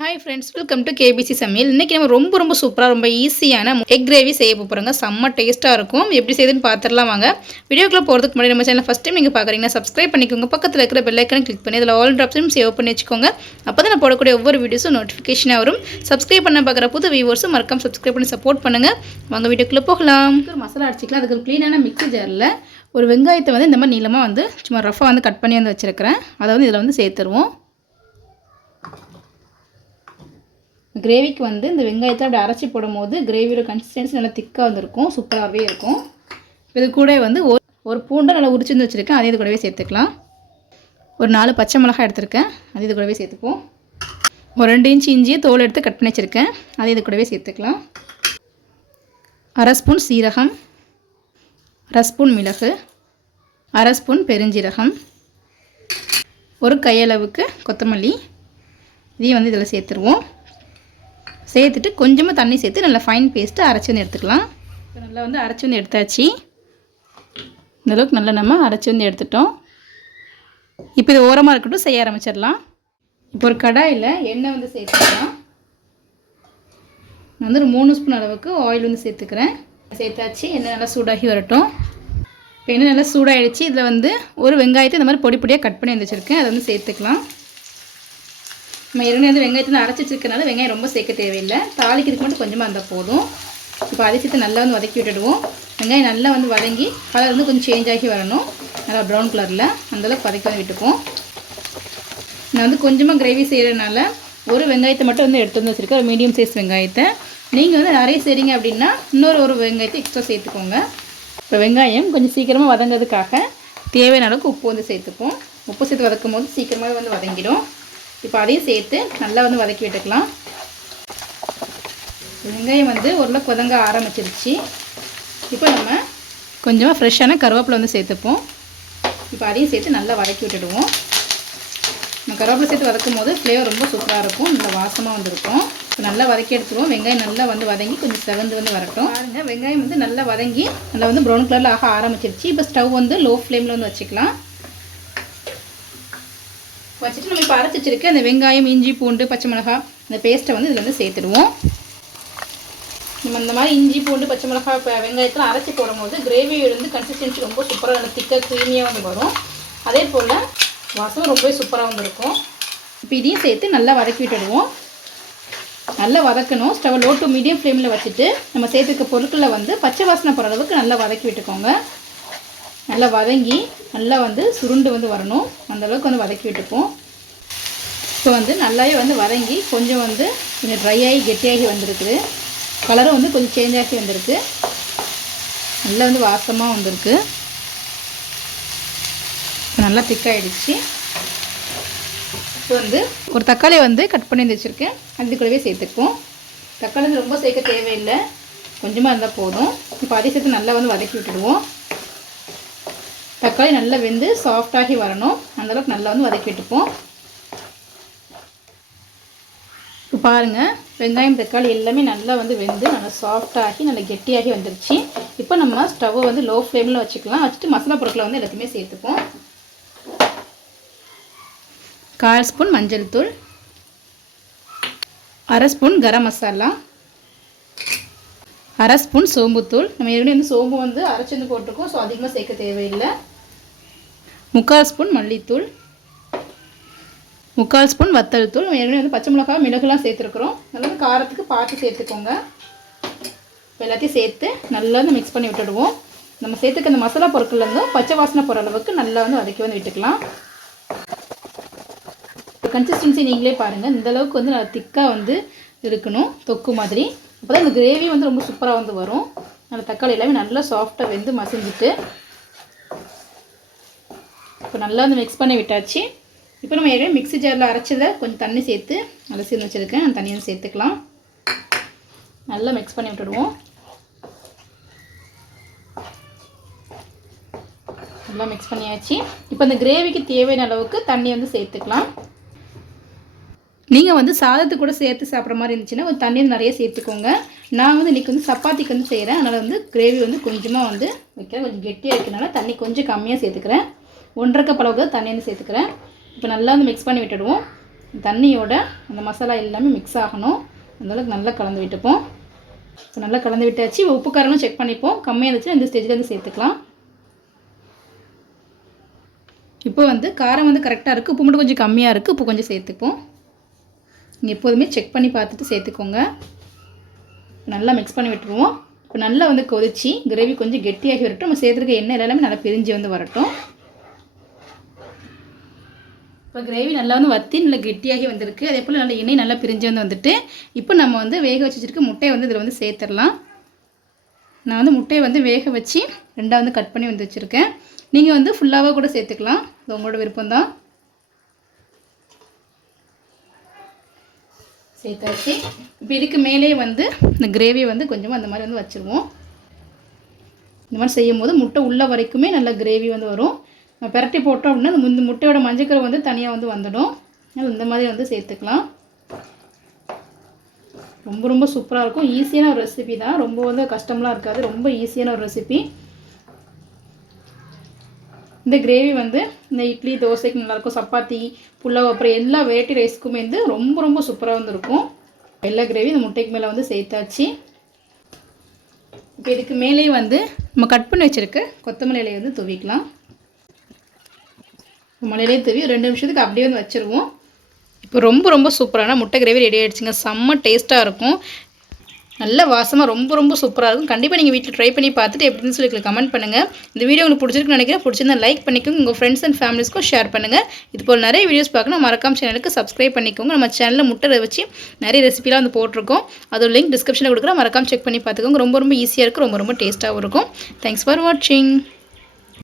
Hi friends welcome to KBC சமையல். இன்றைக்கி நம்ம ரொம்ப ரொம்ப சூப்பராக ரொம்ப ஈஸியான எக் கிரேவி செய்ய போகிறோங்க செம்ம டேஸ்ட்டாக இருக்கும். எப்படி செய்யுதுன்னு பார்த்துடலாம் வாங்க. வீடியோக்குள்ளே போகிறதுக்கு முன்னாடி நம்ம சேனல் ஃபஸ்ட் டைம் நீங்கள் பார்க்குறீங்கன்னா சப்ஸ்கிரைப் பண்ணிக்கோங்க. பக்கத்தில் இருக்கிற பெல் கிளிக் பண்ணி அதில் ஆல் ட்ராப்ஸையும் சேவ் பண்ணி வச்சுக்கோங்க. அப்போ தான் நான் போடக்கூடிய ஒவ்வொரு வீடியோஸும் நோட்டிஃபிகேஷனாக வரும். சப்ஸ்கிரைப் பண்ண பார்க்குற புது வியூவர்ஸும் மறக்காம சப்ஸ்கிரைப் பண்ணி சப்போர்ட் பண்ணுங்கள் வாங்க வீடியோக்குள்ளே போகலாம். ஒரு மசாலா அடிச்சிக்கலாம். அதுக்கு ஒரு க்ளீனான மிக்ஸி ஜாரில் ஒரு வெங்காயத்தை வந்து இந்த மாதிரி நீளமாக வந்து சும்மா ரஃபாக வந்து கட் பண்ணி வந்து வச்சுருக்கிறேன். அதை வந்து இதில் வந்து சேர்த்துருவோம். கிரேவிக்கு வந்து இந்த வெங்காயத்தை அப்படி அரைச்சி போடும்போது கிரேவியோட கன்சிஸ்டன்சி நல்லா திக்காக வந்துருக்கும் சூப்பராகவே இருக்கும். இது கூட வந்து ஒரு ஒரு பூண்டை நல்லா உரிச்சிருந்து வச்சுருக்கேன். அதே இது கூடவே சேர்த்துக்கலாம். ஒரு நாலு பச்சை மிளகாய் எடுத்திருக்கேன். அது இது கூடவே சேர்த்துப்போம் ஒரு ரெண்டு இன்ச் இஞ்சியை தோல் எடுத்து கட் பண்ணி வச்சுருக்கேன். அதே இது கூடவே சேர்த்துக்கலாம். அரை ஸ்பூன் சீரகம் அரை ஸ்பூன் மிளகு அரை ஸ்பூன் பெருஞ்சீரகம் ஒரு கையளவுக்கு கொத்தமல்லி. இதையும் வந்து இதில் சேர்த்துருவோம். சேர்த்துட்டு கொஞ்சமாக தண்ணி சேர்த்து நல்லா ஃபைன் பேஸ்ட்டு அரைச்சி வந்து எடுத்துக்கலாம். இப்போ நல்லா வந்து அரைச்சி வந்து எடுத்தாச்சு. இந்தளவுக்கு நல்லா நம்ம அரைச்சி வந்து எடுத்துட்டோம். இப்போ இது ஓரமாக இருக்கட்டும் செய்ய ஆரம்பிச்சிடலாம். இப்போ ஒரு கடாயில் எண்ணெய் வந்து சேர்த்துக்கலாம். நான் வந்து ஒரு மூணு ஸ்பூன் அளவுக்கு ஆயில் வந்து சேர்த்துக்கிறேன். சேர்த்தாச்சு எண்ணெய் நல்லா சூடாகி வரட்டும். இப்போ எண்ணெய் நல்லா சூடாகிடுச்சு இதில் வந்து ஒரு வெங்காயத்தை இந்த மாதிரி பொடி பொடியாக கட் பண்ணி வந்து வச்சுருக்கேன். அதை வந்து சேர்த்துக்கலாம். நம்ம ஏற்கனவே வந்து வெங்காயத்தை அரைச்சி வச்சிருக்கனால வெங்காயம் ரொம்ப சேர்க்க தேவையில்லை. தாளிக்கிறதுக்கு மட்டும் கொஞ்சமாக இருந்தால் போதும். இப்போ அரிசியத்தை நல்லா வந்து வதக்கி விட்டுடுவோம். வெங்காயம் நல்லா வந்து வதங்கி கலர் வந்து கொஞ்சம் சேஞ்ச் ஆகி வரணும். நல்லா ப்ரௌன் கலரில் அந்தளவுக்கு வதக்கி வந்து விட்டுப்போம் நான் வந்து கொஞ்சமாக கிரேவி செய்கிறதுனால ஒரு வெங்காயத்தை மட்டும் வந்து எடுத்து வந்து வச்சுருக்கேன். ஒரு மீடியம் சைஸ் வெங்காயத்தை. நீங்கள் வந்து நிறைய செய்கிறீங்க அப்படின்னா இன்னொரு ஒரு வெங்காயத்தை எக்ஸ்ட்ரா சேர்த்துக்கோங்க. இப்போ வெங்காயம் கொஞ்சம் சீக்கிரமாக வதங்கிறதுக்காக தேவையான அளவுக்கு உப்பு வந்து சேர்த்துப்போம். உப்பு சேர்த்து வதக்கும் போது சீக்கிரமாகவே வந்து வதங்கிடும். இப்போ அதையும் சேர்த்து நல்லா வந்து வதக்கி விட்டுக்கலாம். வெங்காயம் வந்து ஓரளவுக்கு கொதங்க ஆரம்பிச்சிருச்சு. இப்போ நம்ம கொஞ்சமாக ஃப்ரெஷ்ஷான கருவேப்பிலை வந்து சேர்த்துப்போம். இப்போ அதையும் சேர்த்து நல்லா வதக்கி விட்டுடுவோம். நம்ம கருவேப்பிலை சேர்த்து வதக்கும் போது ஃப்ளேவர் ரொம்ப சூப்பராக இருக்கும். நல்லா வாசமாக வந்துருக்கும். இப்போ நல்லா வதக்கி எடுத்துருவோம் வெங்காயம் நல்லா வந்து வதங்கி கொஞ்சம் செவந்து வந்து வரட்டும். பாருங்கள் வெங்காயம் வந்து நல்லா வதங்கி நல்லா வந்து ப்ரௌன் கலரில் ஆக ஆரம்பிச்சிருச்சு. இப்போ ஸ்டவ் வந்து லோ ஃப்ளேமில் வந்து வச்சுக்கலாம். வச்சுட்டு நம்ம இப்போ அரைச்சி வச்சுருக்க அந்த வெங்காயம் இஞ்சி பூண்டு பச்சை மிளகாய் இந்த பேஸ்ட்டை வந்து இதில் வந்து சேர்த்துடுவோம். நம்ம இந்த மாதிரி இஞ்சி பூண்டு பச்சை மிளகாய் இப்போ வெங்காயத்தில் அரைச்சி போடும்போது கிரேவி வந்து கன்சிஸ்டன்சி ரொம்ப சூப்பராக நல்லா திக்காக க்ரீமியாக வந்து வரும். அதே போல் வாசம் ரொம்பவே சூப்பராக வந்துருக்கும். இப்போ இதையும் சேர்த்து நல்லா வதக்கி விட்டுடுவோம். நல்லா வதக்கணும். ஸ்டவ் லோ டு மீடியம் ஃப்ளேமில் வச்சுட்டு நம்ம சேர்த்துக்க பொருட்களை வந்து பச்சை வாசனை போகிற அளவுக்கு நல்லா வதக்கி விட்டுக்கோங்க. நல்லா வதங்கி நல்லா வந்து சுருண்டு வந்து வரணும். அந்தளவுக்கு வந்து வதக்கி விட்டுப்போம். இப்போ வந்து நல்லாவே வந்து வதங்கி கொஞ்சம் வந்து கொஞ்சம் ட்ரை ஆகி கெட்டியாகி வந்திருக்குது. கலரும் வந்து கொஞ்சம் சேஞ்ச் ஆகி வந்திருக்கு. நல்லா வந்து வாசமாக வந்திருக்கு. நல்லா திக்காயிடுச்சு இப்போ வந்து ஒரு தக்காளி வந்து கட் பண்ணி வச்சுருக்கேன். அது கூடவே சேர்த்துக்குவோம் தக்காளி வந்து ரொம்ப சேர்க்க தேவையில்லை. கொஞ்சமாக இருந்தால் போதும். இப்போ அதை சேர்த்து நல்லா வந்து வதக்கி விட்டுடுவோம். தக்காளி நல்லா வெந்து சாஃப்டாகி வரணும். அந்தளவுக்கு நல்லா வந்து வதக்கி விட்டுப்போம். இப்போ பாருங்கள் வெங்காயம் தக்காளி எல்லாமே நல்லா வந்து வெந்து நல்லா சாஃப்டாகி நல்லா கெட்டியாகி வந்துருச்சு. இப்போ நம்ம ஸ்டவ்வை வந்து லோ ஃப்ளேமில் வச்சுக்கலாம். வச்சுட்டு மசாலா பொருட்களை வந்து எல்லாத்தையுமே சேர்த்துப்போம். கால் ஸ்பூன் மஞ்சள் தூள். அரை ஸ்பூன் கரம் மசாலா. அரை ஸ்பூன் சோம்புத்தூள். நம்ம ஏற்கனவே வந்து சோம்பு வந்து அரைச்சி வந்து போட்டிருக்கோம் ஸோ அதிகமாக சேர்க்க தேவையில்லை. முக்கால் ஸ்பூன் மல்லித்தூள். முக்கால் ஸ்பூன் வத்தல் தூள். நம்ம ஏற்கனவே வந்து பச்சை மிளகாய் மிளகுலாம் சேர்த்துருக்குறோம். நல்லா காரத்துக்கு பார்த்து சேர்த்துக்கோங்க. இப்போ எல்லாத்தையும் சேர்த்து நல்லா வந்து மிக்ஸ் பண்ணி விட்டுடுவோம். நம்ம சேர்த்துக்க அந்த மசாலா பொருட்கள்லேருந்தும் பச்சை வாசனை போகிற அளவுக்கு நல்லா வந்து வதக்கி வந்து விட்டுக்கலாம். கன்சிஸ்டன்சி நீங்களே பாருங்கள் இந்தளவுக்கு வந்து நல்லா திக்காக வந்து இருக்கணும் தொக்கு மாதிரி. அப்போ தான் இந்த கிரேவி வந்து ரொம்ப சூப்பராக வந்து வரும். நல்லா தக்காளி எல்லாமே நல்லா சாஃப்டாக வெந்து மசிஞ்சிட்டு இப்போ நல்லா வந்து மிக்ஸ் பண்ணி விட்டாச்சு. இப்போ நம்ம ஏற்கனவே மிக்ஸி ஜாரில் அரைச்சதை கொஞ்சம் தண்ணி சேர்த்து அலசி வச்சுருக்கேன். அந்த தண்ணியை சேர்த்துக்கலாம். நல்லா மிக்ஸ் பண்ணி விட்டுடுவோம். நல்லா மிக்ஸ் பண்ணியாச்சு. இப்போ இந்த கிரேவிக்கு தேவையான அளவுக்கு தண்ணி வந்து சேர்த்துக்கலாம். நீங்கள் வந்து சாதத்து கூட சேர்த்து சாப்பிட்ற மாதிரி இருந்துச்சுன்னா கொஞ்சம் நிறைய சேர்த்துக்கோங்க. நான் வந்து இன்றைக்கி வந்து சப்பாத்திக்கு வந்து செய்கிறேன் அதனால் வந்து கிரேவி வந்து கொஞ்சமாக வந்து வைக்கிறேன். கொஞ்சம் கெட்டியாக இருக்கனால தண்ணி கொஞ்சம் கம்மியாக சேர்த்துக்கிறேன். ஒன்றரை கப் அளவுக்கு தண்ணி வந்து சேர்த்துக்கிறேன். இப்போ நல்லா வந்து மிக்ஸ் பண்ணி விட்டுடுவோம். தண்ணியோட அந்த மசாலா எல்லாமே மிக்ஸ் ஆகணும். அந்தளவுக்கு நல்லா கலந்து விட்டுப்போம். இப்போ நல்லா கலந்து விட்டாச்சு. உப்பு காரமும் செக் பண்ணிப்போம். கம்மியாக இருந்துச்சுன்னா இந்த ஸ்டேஜில் வந்து சேர்த்துக்கலாம். இப்போ வந்து காரம் வந்து கரெக்டாக இருக்குது உப்பு மட்டும் கொஞ்சம் கம்மியாக இருக்குது உப்பு கொஞ்சம் சேர்த்துப்போம். நீங்கள் எப்போதுமே செக் பண்ணி பார்த்துட்டு சேர்த்துக்கோங்க. நல்லா மிக்ஸ் பண்ணி விட்டுருவோம். இப்போ நல்லா வந்து கொதிச்சு கிரேவி கொஞ்சம் கெட்டியாகி வரட்டும். நம்ம சேர்த்துருக்க எண்ணெய் எல்லாமே நல்லா பிரிஞ்சு வந்து வரட்டும். இப்போ கிரேவி நல்லா வந்து வத்தி நல்லா கெட்டியாகி வந்திருக்கு. அதே போல் நல்லா எண்ணெய் நல்லா பிரிஞ்சு வந்து வந்துட்டு இப்போ நம்ம வந்து வேக வச்சு வச்சுருக்க முட்டையை வந்து இதில் வந்து சேர்த்துடலாம். நான் வந்து முட்டையை வந்து வேக வச்சு ரெண்டாக வந்து கட் பண்ணி வந்து வச்சுருக்கேன். நீங்கள் வந்து ஃபுல்லாக கூட சேர்த்துக்கலாம். அது உங்களோட விருப்பம்தான். சேர்த்தாச்சு. இப்போ இதுக்கு மேலே வந்து இந்த கிரேவி வந்து கொஞ்சமாக அந்த மாதிரி வந்து வச்சுருவோம். இந்த மாதிரி செய்யும் போது முட்டை உள்ள வரைக்குமே நல்ல கிரேவி வந்து வரும். நம்ம பிரட்டி போட்டோம் அப்படின்னா இந்த முட்டையோட மஞ்சக்கரை வந்து தனியாக வந்து வந்துடும். அதனால் இந்த மாதிரி வந்து சேர்த்துக்கலாம். ரொம்ப ரொம்ப சூப்பராக இருக்கும். ஈஸியான ஒரு ரெசிபி தான். ரொம்ப வந்து கஷ்டம்லாம் இருக்காது. ரொம்ப ஈஸியான ஒரு ரெசிபி இந்த கிரேவி வந்து இந்த இட்லி தோசைக்கு நல்லாயிருக்கும் சப்பாத்தி புல்லாவ் அப்புறம் எல்லா வெரைட்டி ரைஸ்க்குமே வந்து ரொம்ப ரொம்ப சூப்பராக வந்துருக்கும். எல்லா கிரேவி இந்த முட்டைக்கு மேலே வந்து சேர்த்தாச்சு. இப்போ இதுக்கு மேலே வந்து நம்ம கட் பண்ணி வச்சுருக்க கொத்தமல்லி இலையை வந்து துவிக்கலாம். மலையிலே தூவி ரெண்டு நிமிஷத்துக்கு அப்படியே வந்து வச்சுருவோம். இப்போ ரொம்ப ரொம்ப சூப்பரான முட்டை கிரேவி ரெடி ஆகிடுச்சுங்க செம்ம டேஸ்ட்டாக இருக்கும். நல்ல வாசமாக ரொம்ப ரொம்ப சூப்பராக இருக்கும். கண்டிப்பாக நீங்கள் வீட்டில் ட்ரை பண்ணி பார்த்துட்டு எப்படின்னு சொல்லி கமெண்ட் பண்ணுங்கள் இந்த வீடியோ உங்களுக்கு பிடிச்சிருக்குன்னு நினைக்கிறேன். பிடிச்சிருந்தா லைக் பண்ணிக்கோங்க. உங்கள் ஃப்ரெண்ட்ஸ் அண்ட் ஃபேமிலிஸ்க்கும் ஷேர் பண்ணுங்கள் இது போல் நிறைய வீடியோஸ் பார்க்கணும். மறக்காம சேனலுக்கு சப்ஸ்கிரைப் பண்ணிக்கோங்க. நம்ம சேனலில் முட்டை வச்சு நிறைய ரெசிபிலாம் வந்து போட்டிருக்கோம். அதோட லிங்க் டிஸ்கிரிப்ஷனில் கொடுக்குறேன். மறக்காம செக் பண்ணி பார்த்துக்கோங்க. ரொம்ப ரொம்ப ஈஸியாக இருக்கும். ரொம்ப ரொம்ப டேஸ்ட்டாகவும் இருக்கும். தேங்க்ஸ் ஃபார் வாட்சிங்